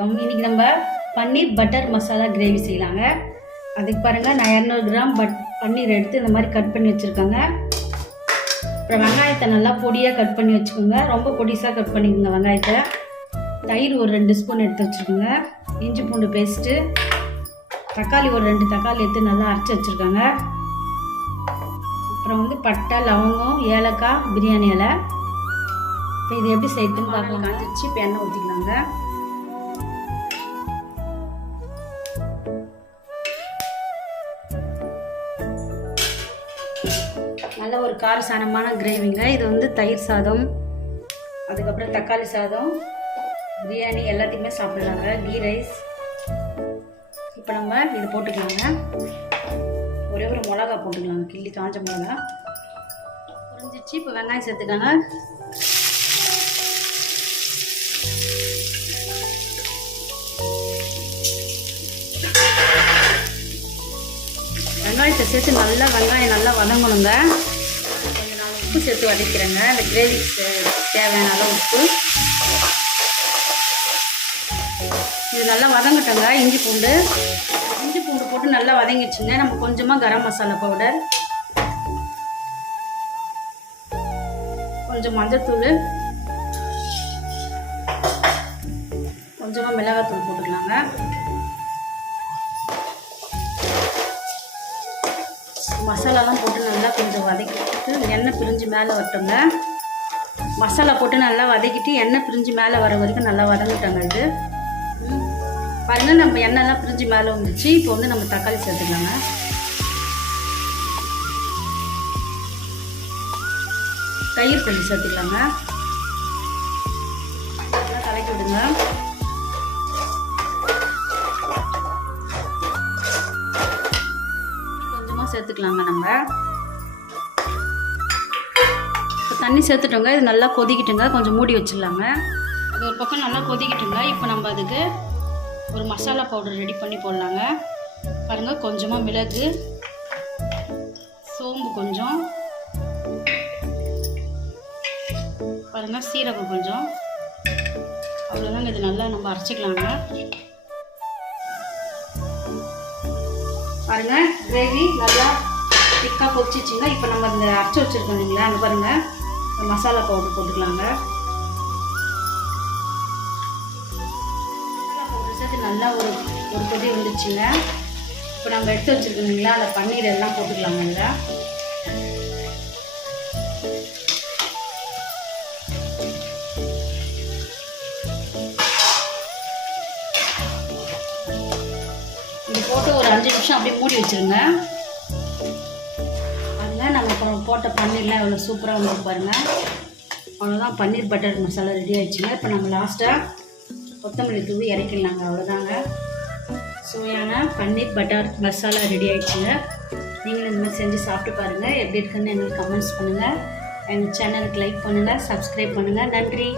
வணக்கம். இன்றைக்கி நம்ம பன்னீர் பட்டர் மசாலா கிரேவி செய்யலாங்க. அதுக்கு பாருங்கள், நான் 200 கிராம் பன்னீர் எடுத்து இந்த மாதிரி கட் பண்ணி வச்சுருக்கேங்க. அப்புறம் வெங்காயத்தை நல்லா பொடியாக கட் பண்ணி வச்சுக்கோங்க. ரொம்ப பொடிசாக கட் பண்ணிக்கோங்க வெங்காயத்தை. தயிர் ஒரு 2 ஸ்பூன் எடுத்து வச்சுருக்கோங்க. இஞ்சி பூண்டு பேஸ்ட்டு, தக்காளி ஒரு 2 தக்காளி எடுத்து நல்லா அரைச்சி வச்சுருக்காங்க. அப்புறம் பட்டை, லவங்கம், ஏலக்காய், பிரியாணி இலை. இப்போ இது எப்படி செய்யறதுன்னு பார்க்கலாம். காஞ்சிச்சு. இப்போ எண்ணெய் ஊற்றிக்கலாங்க. நல்ல ஒரு காரசாரமான கிரேவிங்க. இது தயிர் சாதம், அதுக்கப்புறம் தக்காளி சாதம், பிரியாணி எல்லாத்தையுமே சாப்பிடலாங்க. Key rice. இப்போ நம்ம இது போட்டுக்கலாங்க. ஒரே ஒரு மிளகா போட்டுக்கலாங்க, கிள்ளி காஞ்ச மிளகா. புரிஞ்சிச்சு. இப்போ வெங்காயம் சேர்த்துக்காங்க. வெங்காயத்தை சேர்த்து வெங்காயம் நல்லா வதங்கணுங்க. கொஞ்சம் நான் உப்பு சேர்த்து வதக்கிறேங்க. இந்த கிரேவிக்கு தேவையான அளவு உப்பு. இது நல்லா வதங்கட்டங்க. இஞ்சி பூண்டு போட்டு நல்லா வதங்கிடுச்சுங்க. நம்ம கொஞ்சமாக கரம் மசாலா பவுடர், கொஞ்சம் மஞ்சத்தூள், கொஞ்சமாக மிளகாத்தூள் போட்டுக்கலாங்க. மசாலாலாம் போட்டு நல்லா கொஞ்சம் வதக்கிட்டு எண்ணெய் பிரிஞ்சு மேலே வரட்டுங்க. மசாலா போட்டு நல்லா வதக்கிட்டு எண்ணெய் பிரிஞ்சு மேலே வர வரைக்கும் நல்லா வதங்கிட்டாங்க. இது பாருங்கள், நம்ம எண்ணெய்லாம் பிரிஞ்சு மேலே வந்துச்சு. இப்போ நம்ம தக்காளி சேர்த்துக்கலாங்க. தயிர் கொஞ்சம் சேர்த்துக்கலாங்க. நல்லா கலக்கி விடுங்க. சேர்த்துக்கலாங்க. நம்ம இப்போ தண்ணி சேர்த்துட்டோங்க. இது நல்லா கொதிக்கிட்டுங்க. கொஞ்சம் மூடி வச்சிடலாங்க. அது ஒரு பக்கம் நல்லா கொதிக்கிட்டுங்க. இப்போ நம்ம அதுக்கு ஒரு மசாலா பவுடர் ரெடி பண்ணி போடலாங்க. பாருங்கள், கொஞ்சமாக மிளகு, சோம்பு கொஞ்சம், பாருங்கள் சீரகம் கொஞ்சம், அவ்வளோதாங்க. இது நல்லா நம்ம அரைச்சிக்கலாங்க. பாருங்கள், கிரேவி நல்லா திக்காக கொதிச்சிச்சிங்க. இப்போ நம்ம இந்த அரைச்சி வச்சுருக்கோம் இல்லைங்களா, அங்கே பாருங்கள், மசாலா பவுடர் போட்டுக்கலாங்க. மசாலா பவுடர் சேர்த்து நல்லா ஒரு கொதி வந்துச்சுங்க. இப்போ நம்ம எடுத்து வச்சுருக்கோம் இல்லைங்களா, அந்த பன்னீர் எல்லாம் போட்டுக்கலாங்க. இல்லை போட்டு ஒரு 5 நிமிஷம் அப்படியே மூடி வச்சுருங்க. பாருங்கள், நம்ம போட்ட பன்னீர்லாம் எவ்வளோ சூப்பராக வந்து பாருங்கள். அவ்வளோதான், பன்னீர் பட்டர் மசாலா ரெடி ஆகிடுச்சுங்க. இப்போ நம்ம லாஸ்ட்டாக கொத்தமல்லி தூவி இறக்கிடலாங்க. அவ்வளோதாங்க, சுவையான பன்னீர் பட்டர் மசாலா ரெடி ஆகிடுச்சுங்க. நீங்களும் இந்த மாதிரி செஞ்சு சாப்பிட்டு பாருங்கள். எப்படி இருக்குன்னு எங்களுக்கு கமெண்ட்ஸ் பண்ணுங்கள். எங்கள் சேனலுக்கு லைக் பண்ணுங்கள், சப்ஸ்கிரைப் பண்ணுங்கள். நன்றி.